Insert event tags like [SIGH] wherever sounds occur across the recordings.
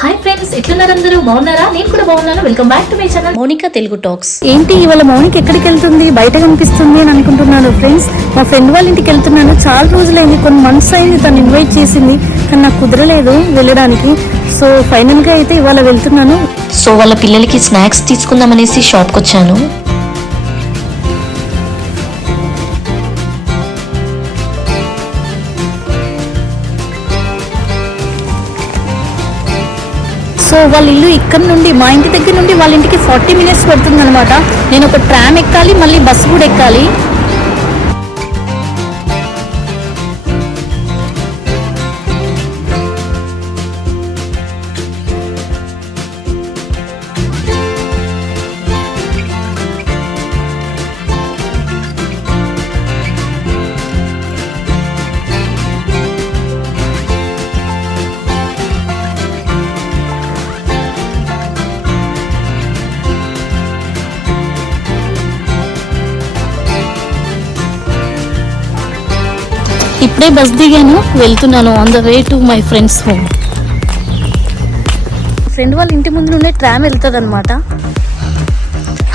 Hi friends ఎట్లున్నారు అందరూ బాగున్నారా? నేను కూడా బాగున్నాను. Welcome back to my channel Monika Telugu talks ఏంటి ఇవాళ మౌనికి ఎక్కడికి వెళ్తుంది? బయట కనిపిస్తుంది అని అనుకుంటున్నాను ఫ్రెండ్స్ మా ఫ్రెండ్ వాళ్ళ ఇంటికి వెళ్తున్నాను. చాలా రోజులైంది. కొన్ని మంత్స్ అయింది. తను ఇన్వైట్ చేసింది. కానీ నాకు కుదరలేదు వెళ్ళడానికి. సో ఫైనల్గా అయితే ఇవాళ వెళ్తున్నాను. సో వాళ్ళ పిల్లలకి స్నాక్స్ తీసుకుందామనేసి షాప్కి వచ్చాను. సో వాళ్ళ ఇల్లు ఇక్కడ నుండి మా ఇంటి దగ్గర నుండి వాళ్ళ ఇంటికి ఫార్టీ మినిట్స్ పడుతుంది అనమాట నేను ఒక ట్రామ్ ఎక్కాలి మళ్ళీ బస్సు కూడా ఎక్కాలి. ఇప్పుడే బస్ దిగాను వెళ్తున్నాను on the way to my friends home friend వాళ్ళ ఇంటి ముందు నుండే ట్రామ్ వెళ్తుంది అనమాట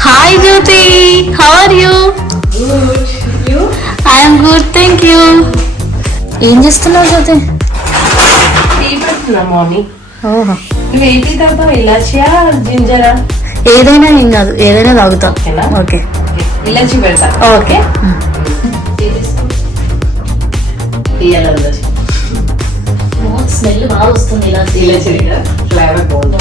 hi Jyothi how are you I'm good thank you ఏం చేస్తున్నావు జ్యోతి? ఓహో. ఏదైనా ఏం కాదు ఏదైనా తాగుతా? ఓకే. ఇలాచి పెడతా. ఓకే. ఇయ్యాలి స్మెల్ బాగా వస్తుంది ఇలా ఇలాచి ఫ్లేవర్ బాగుంది.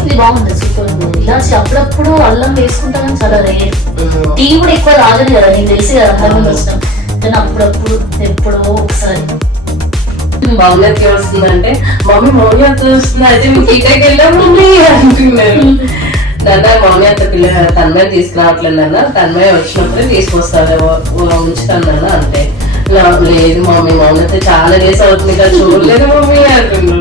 ఇది బాగుంది సూపర్ ఇలా అప్పుడప్పుడు అల్లం వేసుకుంటామని చాలా రేర్ టీ కూడా ఎక్కువ తాగదు కదా నీకు తెలిసి కదా అందరం వచ్చినాం. కానీ అప్పుడప్పుడు ఎప్పుడో ఒకసారి. మౌన్యత వస్తుందంటే మమ్మీ మౌన్యత వస్తుంది అయితే మీకు ఇక్కడికి వెళ్ళాం మమ్మీ అంటున్నారు. [LAUGHS] దాదా మౌన్యత పిల్ల తన్మయ తీసుకురావట్లేదు అన్న తన్మయ వచ్చినప్పుడే తీసుకొస్తాను ఉంచుతాను అన్న అంటే "నా- లేదు మమ్మీ మౌన్యత చాలా డేస్ అవుతుంది కదా చూడలేదు మమ్మీ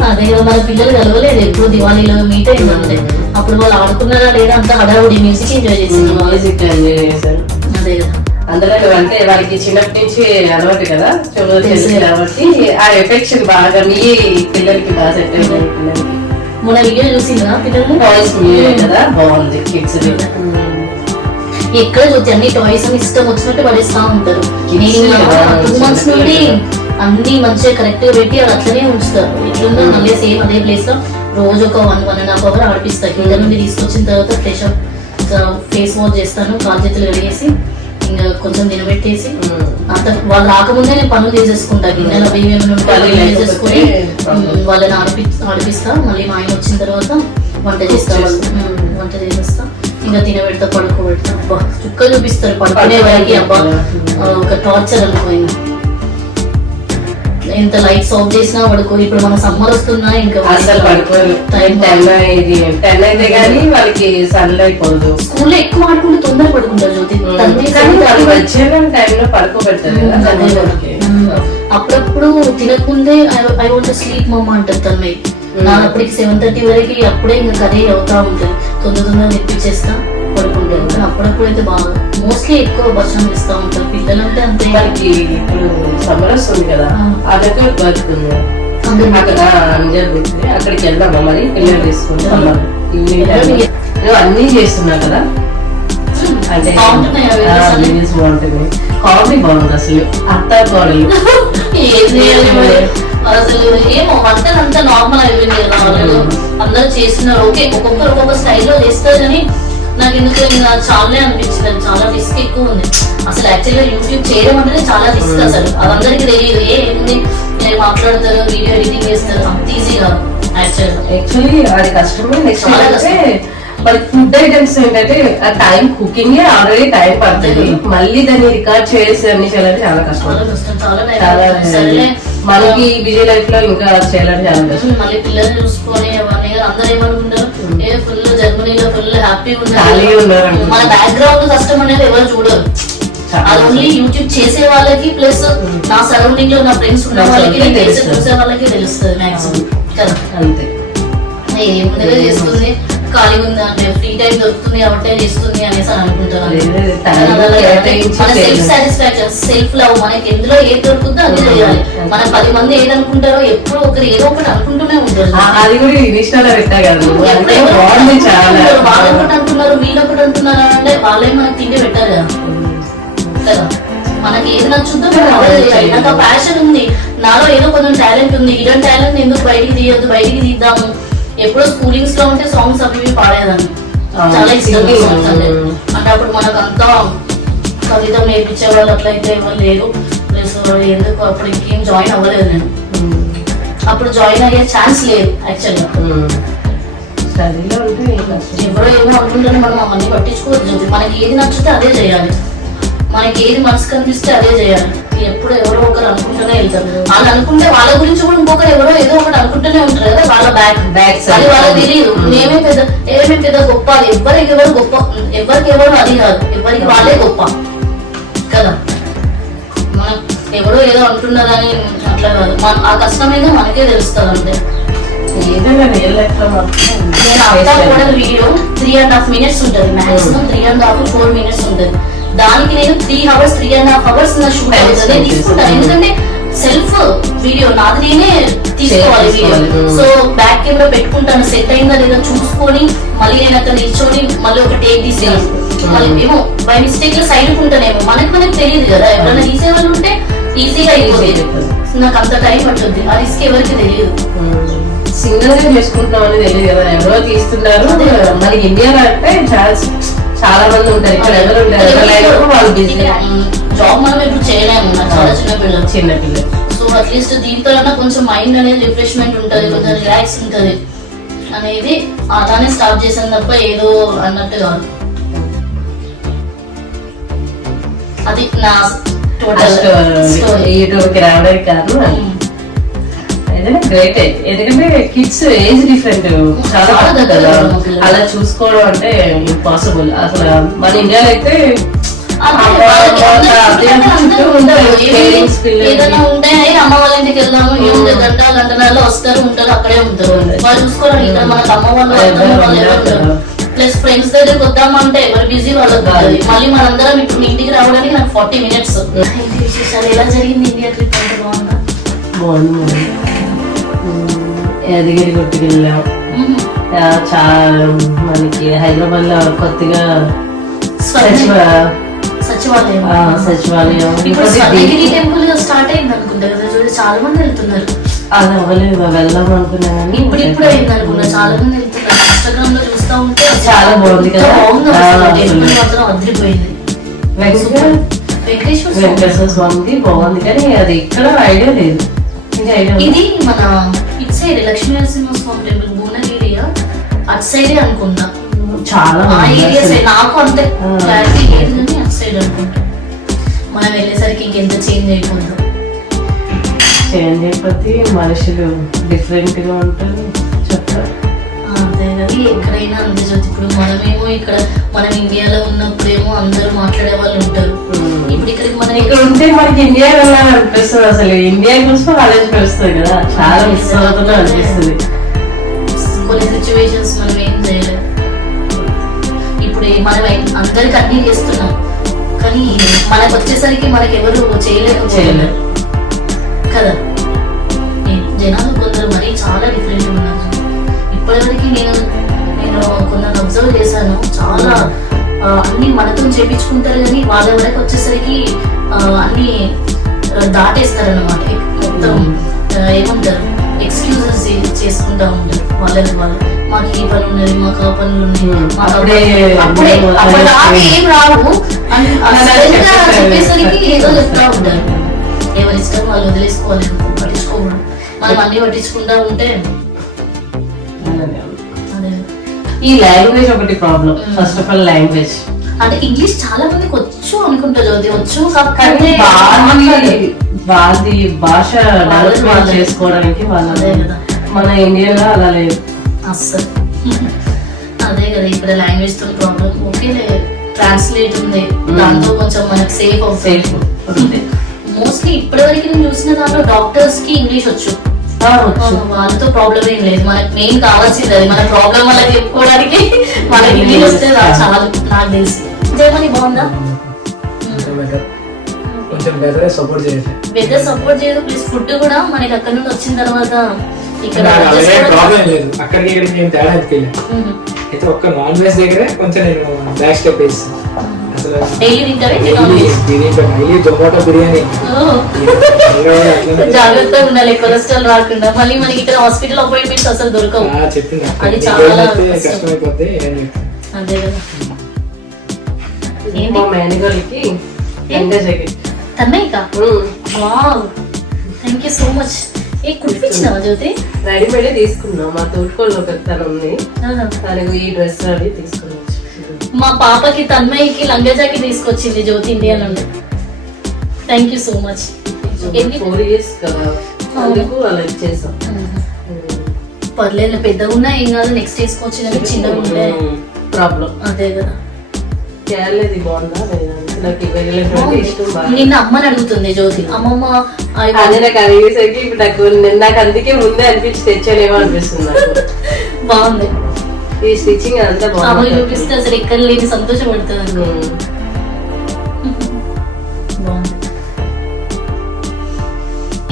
అదే మన పిల్లలు కలవలేదు. ఎప్పుడు దివాళీలో మీట్ అయిందంటే అప్పుడు వాళ్ళు ఆడుకున్నారా లేదా అంత హడావుడి మ్యూజిక్ ఎంజాయ్ చేసింది మ్యూజిక్ ఎంజాయ్ చేశారు. అదే కదా. అందులో నువ్వంటే వాళ్ళకి చిన్నప్పటి నుంచి అలవాటు కదా చూడ తెలుసు కాబట్టి ఆ ఎఫెక్షన్ బాగా మీ పిల్లలకి బాగా సెట్ పిల్లలకి. మొన్న వీడియో చూసిందా పిల్లలు టాయ్స్ కదా? బాగుంది కిడ్స్ ఎక్కడ చూస్తే అన్ని టాయ్స్ అని ఇష్టం వచ్చినట్టు పడేస్తా ఉంటారు. టూ మంత్స్ నుండి అన్ని మంచిగా కరెక్ట్గా పెట్టి అది అట్లనే ఉంచుతారు. ఎట్లుందో మళ్ళీ సేమ్ అదే ప్లేస్లో రోజు ఒక one one and half hour ఆడిపిస్తారు. కింద నుండి తీసుకొచ్చిన తర్వాత ఫ్రెష్ అప్ ఫేస్ వాష్ చేస్తాను కాలు చేతులు కడిగేసి ఇంకా కొంచెం నిలబెట్టేసి వాళ్ళు రాకముందే నేను పనులు చేసేసుకుంటా గిన్నెల అవి చేసేసుకొని వాళ్ళని ఆడిపి ఆడిపిస్తా. మళ్ళీ మా ఆయన వచ్చిన తర్వాత వంట చేస్తా వంట చేసేస్తా. ఇంకా తినబెడతా పడుకోబెడతా. అబ్బా చుక్కలు చూపిస్తారు పడుకునే వరకు. అబ్బా ఒక టార్చర్ అనుకోయింది ఎంత లైట్స్ ఆఫ్ చేసినా పడుకో. ఇప్పుడు మన సమ్మర్ వస్తున్నా ఇంకా అసలు పడుకోరు. టైం టెన్ ఇది టెన్ అయితే కానీ వాళ్ళకి సన్ అయిపోదు స్కూల్లో ఎక్కువ ఆడుకుంటే తొందర పడుకుంటారు జ్యోతి. తన్వి కానీ వాళ్ళు కానీ వచ్చే టైంలో పడుకోబెడతారు. అప్పుడప్పుడు తినకముందే ఐ వాంట్ స్లీప్ మమ్మ అంటారు తన్మయ్ నాదప్పటికి సెవెన్ థర్టీ వరకు అప్పుడే ఇంకా కర్రీ అవుతా ఉంటుంది. తొందర తొందర తెప్పించేస్తా పడుకుంటారు అప్పుడప్పుడు అయితే బాగా మోస్ట్లీ ఎక్కువ వర్షం ఇస్తా ఉంటారు పిల్లలంటే అంతే. వాళ్ళకి ఇప్పుడు సమ్మర్ వస్తుంది కదా ఆ. అదొక బతుకుంది అక్కడ పెట్టి అక్కడికి వెళ్దామా మరి? పిల్లలు తీసుకుంటే అన్ని చేస్తున్నా కదా? అంటే బాగుంటుంది కామెడీ బాగుంది అసలు. అత్త కోడలు? [LAUGHS] అసలు ఏమో వంటలు అంతా నార్మల్ అయిపోయింది కదా అందరూ చేస్తున్నారు. ఓకే ఒక్కొక్కరు ఒక్కొక్క స్టైల్లో చేస్తారు కానీ నాకు ఎందుకు ఇంకా చాలానే అనిపించింది. అది చాలా రిస్క్ ఎక్కువ ఉంది. అసలు యాక్చువల్గా యూట్యూబ్ చేయడం అంటే చాలా రిస్క్ అసలు. అది అందరికీ తెలియదు. ఏ ఉంది నేను మాట్లాడతారు వీడియో ఎడిటింగ్ చేస్తారు అంత ఈజీ కాదు యాక్చువల్లీ అది కష్టమే. నెక్స్ట్ చాలా అంటే మరి ఫుడ్ ఐటమ్స్ ఏంటంటే ఆ టైం కుకింగ్ ఆల్రెడీ టైం పడుతుంది. మళ్ళీ దాన్ని రికార్డ్ చేసి అన్ని చేయాలంటే చాలా కష్టం. చాలా చాలా చాలా మనకి బిజీ లైఫ్లో ఇంకా చేయాలంటే చాలా కష్టం మళ్ళీ పిల్లల్ని చూసుకొని అందరూ జర్మనీలో ఫుల్ హ్యాపీగా ఉన్నారు. మన బ్యాక్గ్రౌండ్ కష్టం అనేది ఎవరు చూడరు. అది ఓన్లీ యూట్యూబ్ చేసే వాళ్ళకి ప్లస్ నా సరౌండింగ్లో నా ఫ్రెండ్స్ ఉన్న వాళ్ళకి చేసే వాళ్ళకి తెలుస్తుంది మాక్సిమం కదా అంతే. ఏముందిగా చేస్తుంది. ఉంది అంటే ఫ్రీ టైం దొరుకుతుంది కాబట్టి చేస్తుంది అనేసి అని సెల్ఫ్. సాటిస్ఫాక్షన్ సెల్ఫ్ లవ్ మనకి ఎందులో ఏది దొరుకుతుందో అది చేయాలి. మన పది మంది ఏది అనుకుంటారో ఎప్పుడు ఒకరు ఏదో ఒకటి అనుకుంటూనే ఉంటారు. అది కూడా ఇన్స్టాలో పెట్టా కదా. వాళ్ళు ఒకటి అంటున్నారు వీళ్ళు ఒకటి అంటున్నారు అంటే వాళ్ళే మనకి తిండి పెట్టారు కదా. కదా. మనకి ఏది నచ్చుద్దో నాకు ప్యాషన్ ఉంది. నాలో ఏదో కొంచెం టాలెంట్ ఉంది. ఇలాంటి టాలెంట్ ఎందుకు బయటికి తీయొద్దు? బయటికి తీద్దాము. ఎప్పుడో స్కూలింగ్స్లో ఉంటే సాంగ్స్ అవి పాడేదాన్ని. చాలా ఇష్టం singing. songs అంటే. అంటే అప్పుడు మనకు అంతా కవిత నేర్పించే వాళ్ళు అట్లయితే ఎవరు లేరు. ప్లస్ ఎందుకు అప్పుడు ఇంకేం జాయిన్ అవ్వలేదు నేను. అప్పుడు జాయిన్ అయ్యే ఛాన్స్ లేదు యాక్చువల్గా. ఎవరో ఏమో అనుకుంటారు మనం అవన్నీ పట్టించుకోవద్దు మనకి ఏది నచ్చితే అదే చేయాలి. మనకి ఏది మనసు కనిపిస్తే అదే చేయాలి. ఎప్పుడు ఎవరో ఒకరు అనుకుంటూనే వెళ్తారు వాళ్ళు అనుకుంటే వాళ్ళ గురించి కూడా ఇంకొకరు ఎవరో ఏదో ఒకటి అనుకుంటూనే ఉంటారు కదా వాళ్ళ బ్యాక్ side. అది వాళ్ళకి తెలియదు. నేమే పెద్ద ఏమే పెద్ద గొప్ప ఎవరికి ఎవరు గొప్ప ఎవరికి ఎవరు అది కాదు. ఎవరికి వాళ్ళే గొప్ప. కదా? మనం ఎవరో ఏదో అంటున్నారని అట్లా కాదు. మన ఆ కష్టం ఏదో మనకే తెలుస్తుంది అంతే. Video three and half minutes ఉంటుంది. Maximum three and half four minutes ఉంటుంది. దానికి నేను three hours three and half hours నా షూట్ అవుతుంది తీసుకుంటాను. ఎందుకంటే సెల్ఫ్ వీడియో నాది నేనే తీసుకోవాలి వీడియో. సో బ్యాక్ కెమెరా పెట్టుకుంటాను. సెట్ అయిందా లేదా చూసుకొని మళ్ళీ నేను అక్కడ నిల్చొని మళ్ళీ ఒక టేక్ తీసేయాలి. Hmm. మళ్ళీ ఏమో బై మిస్టేక్లో సైడ్ ఉంటానేమో మనకి మనకి తెలియదు కదా. ఎవరైనా తీసే వాళ్ళు ఉంటే ఈజీగా అయిపోతుంది. నాకు అంత టైం పట్టుద్ది. ఆ రిస్క్ ఎవరికి తెలియదు. సింగల్గా చేసుకుంటాం అని తెలియదు కదా. ఎవరో తీస్తున్నారు. మరి ఇండియాలో అంటే చాలా చాలా మంది ఉంటారు. ఇక్కడ ఎవరు వాళ్ళు బిజీ జాబ్ మనం ఇప్పుడు చేయలేము. చాలా చిన్న పిల్లలు. చిన్న పిల్లలు. సో అట్లీస్ట్ దీంతో కొంచెం మైండ్ అనేది రిఫ్రెష్మెంట్ ఉంటుంది కొంచెం రిలాక్స్ ఉంటుంది అనేది అలానే స్టార్ట్ చేసాను తప్ప ఏదో అన్నట్టు కాదు. అది నా టోటల్ స్టోరీ రావడానికి కారణం ఏదైనా గ్రేట్ ఎందుకంటే కిడ్స్ ఏజ్ డిఫరెంట్ చాలా కదా. అలా చూసుకోవడం అంటే ఇంపాసిబుల్ అసలు మన ఇండియాలో అయితే. ఏదైనా ఉంటే "ఏ, అమ్మ వాళ్ళ ఇంటికి వెళ్దాము. ఏముంది గంట గంట నెలలో వస్తారు ఉంటారు అక్కడే ఉంటారు. వాళ్ళు చూసుకోవాలి ఇక్కడ మనకు అమ్మ వాళ్ళు ప్లస్ ఫ్రెండ్స్ దగ్గరికి వద్దామంటే ఎవరు బిజీ వాళ్ళకి మళ్ళీ మనందరం ఇప్పుడు మీ ఇంటికి రావడానికి నాకు ఫార్టీ మినిట్స్ విశేషాలు ఎలా జరిగింది ఇండియా ట్రిప్ అంటే బాగుందా బాగుంది. యాదగిరి గుట్టుకు వెళ్ళాం చాలా మనకి హైదరాబాద్లో కొత్తగా సచివాలయం. సచివాలయం. టెంపుల్ స్టార్ట్ అయింది అనుకుంటా కదా చూడు చాలా మంది వెళ్తున్నారు. అది అవ్వలేదు వెళ్దాం అనుకున్నా కానీ ఇప్పుడు ఇప్పుడు అయింది అనుకున్నా చాలా మంది వెళ్తున్నారు. ఇన్స్టాగ్రామ్లో చూస్తా ఉంటే చాలా బాగుంది కదా? టెంపుల్. మాత్రం అదిరిపోయింది. వెంకటేశ్వర స్వామి. వెంకటేశ్వర స్వామిది బాగుంది కానీ అది ఇక్కడ ఐడియా లేదు. ఇది మన సైడ్ లక్ష్మీ నరసింహ స్వామి టెంపుల్ భువనగిరి అటు సైడే అనుకున్నా చాలా ఆ బాగుంది ఏరియా అసలు. సైడ్ నాకు అంతే. క్లారిటీ లేదు కానీ అటు సైడ్ అనుకుంటా. మనం వెళ్ళేసరికి ఇంకెంత చేంజ్ అయిపోతుందో చేంజ్ అయిపోతే మనుషులు డిఫరెంట్గా ఉంటారు చెప్తారు అంతే కదా. ఎక్కడైనా అంతే ఇప్పుడు మనమేమో ఇక్కడ మనం ఇండియాలో ఉన్నప్పుడేమో అందరూ మాట్లాడే వాళ్ళు ఉంటారు. ఇప్పుడు ఇక్కడికి ఇక్కడ ఉంటే మనకి ఇండియా వెళ్ళాలని అనిపిస్తుంది అసలు. ఇండియా కోసం కాలేజ్కి వస్తుంది కదా. చాలా మిస్ అవుతున్నా అనిపిస్తుంది. కొన్ని సిచ్యువేషన్స్ మనం ఏం చేయలేం. ఇప్పుడు మనం అందరికి అన్ని చేస్తున్నాం. కానీ మనకు వచ్చేసరికి మనకి ఎవరు చేయలేరు. చేయలేరు. కదా? జనాలు కొందరు మరీ చాలా డిఫరెంట్ ఉన్నారు. ఇప్పటివరకు నేను నేను కొందరు అబ్జర్వ్ చేశాను. చాలా అన్ని మనతో చేపించుకుంటారు కానీ వాళ్ళ వరకు వచ్చేసరికి అన్ని ఆ, దాటేస్తారన్నమాట. మొత్తం ఏమంటారు ఎక్స్క్యూజెస్ చేసుకుంటా ఉంటారు వాళ్ళని వాళ్ళు. మాకు ఈ మాకు ఆ పనులు ఉన్నాయి. మాకు ఆ అప్పుడే పనులు- అప్పుడే అదే ఏం రావు. చెప్పేసరికి ఏదో చెప్తా ఉంటారు. ఎవరి ఇష్టం వాళ్ళు వదిలేసుకోవాలి పట్టించుకోకూడదు. మనం అన్ని పట్టించుకుంటా ఉంటే ఈ లాంగ్వేజ్ ఒకటి problem. First of all language అంటే ఇంగ్లీష్ చాలా మందికి వచ్చు అనుకుంటా జ్యోతి వచ్చు. కాకపోతే వాళ్ళది వాళ్ళది భాష డెవలప్మెంట్ వాళ్ళది. చేసుకోవడానికి వాళ్ళ అదే కదా. మన ఇండియాలో అలా లేదు. అస్సలు. అదే కదా ఇక్కడ లాంగ్వేజ్తో ప్రాబ్లం ఓకే ట్రాన్స్లేట్ ఉంది. దాంతో కొంచెం మనకు సేఫ్ సేఫ్ మోస్ట్లీ ఇప్పటివరకు నేను చూసిన దాంట్లో డాక్టర్స్కి ఇంగ్లీష్ వచ్చు. వాళ్ళతో ప్రాబ్లం ఏం లేదు. మనకు మెయిన్ కావాల్సింది అది. మన ప్రాబ్లం వాళ్ళకి చెప్పుకోవడానికి మనకి ఇల్లు వస్తే చాలా నాకు తెలిసి. బాగుందా? కొంచెం బెటర్ సపోర్ట్ చేయట్లేదు వెదర్ సపోర్ట్ చేయదు ప్లస్ ఫుడ్ కూడా మనకి అక్కడ నుండి వచ్చిన తర్వాత ఇక్కడ ప్రాబ్లం లేదు. అక్కడికి ఇక్కడికి ఏం తేడా అనిపించలేదు మ్మ్. అయితే ఒక్క నాన్ వెజ్ దగ్గరే కొంచెం నేను బ్యాక్ స్టెప్ వేస్తాను. అసలు డైలీ బిర్యానీ. జాగ్రత్తగా ఉండాలి కొలెస్ట్రాల్ రాకుండా. మళ్ళీ మనకి ఇక్కడ హాస్పిటల్ అపాయింట్మెంట్స్ అసలు దొరకవు. చెప్పింది అది చాలా. కష్టమైపోద్ది అదే కదా. మా మేనగోళ్ళకి తన్నయ్యక? Wow. Thank you so much ఏ కుట్టించినావా జ్యోతి? రెడీమేడ్ తీసుకున్నాం. మా తోటకోళ్ళు ఒక తను ఉంది. తనకు ఈ డ్రెస్ అది తీసుకున్నాం మా పాపకి తన్మయ్యకి లంగా జాకెట్ తీసుకొచ్చింది జ్యోతి ఇండియా నుండి. థ్యాంక్ యూ సో మచ్ ఎన్ని ఫోర్ ఇయర్స్ కదా. అందుకు అలా ఇచ్చేసాం. పర్లేదు పెద్దగా ఉన్నా ఏం కాదు నెక్స్ట్ వేసుకోవచ్చు కానీ చిన్నగా ఉంటే ప్రాబ్లం. అదే కదా. బాగుందా? లేదా నాకు ఇవ్వగలిగినటువంటి ఇష్టం బాగా. నిన్న అమ్మని అడుగుతుంది జ్యోతి. అమ్మమ్మ అదే నాకు అడిగేసరికి ఇప్పుడు నాకు నాకు అందుకే ముందే అనిపించి తెచ్చానేమో అనిపిస్తుంది నాకు. బాగుంది. ఈ స్టిచ్చింగ్ అంతా బాగుంది. చూపిస్తే అసలు ఎక్కడ లేని సంతోషపడుతుంది అనుకో. బాగుంది.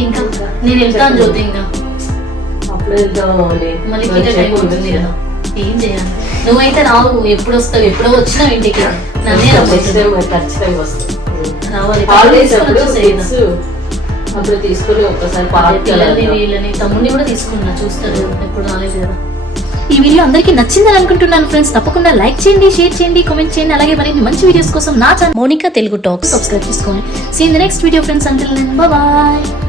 ఇంకా? నేను వెళ్తాను జ్యోతి ఇంకా. అప్పుడు వెళ్తాము మళ్ళీ. ఏం చేయాలి? నువ్వైతే రావు. ఎప్పుడు వస్తావు? ఎప్పుడో వచ్చినావు ఇంటికి. ఖచ్చితంగా అప్పుడు తీసుకొని ఒక్కసారి వీళ్ళని. తమ్ముడిని కూడా తీసుకున్నా చూస్తారు ఎప్పుడు రాలేదు కదా. ఈ వీడియో అందరికీ నచ్చిందని అనుకుంటున్నాను ఫ్రెండ్స్. తప్పకుండా లైక్ చేయండి షేర్ చేయండి కామెంట్ చేయండి. అలాగే మరిన్ని మంచి వీడియోస్ కోసం నా channel Monika Telugu talks. Subscribe చేసుకోండి. See in the next video friends until bye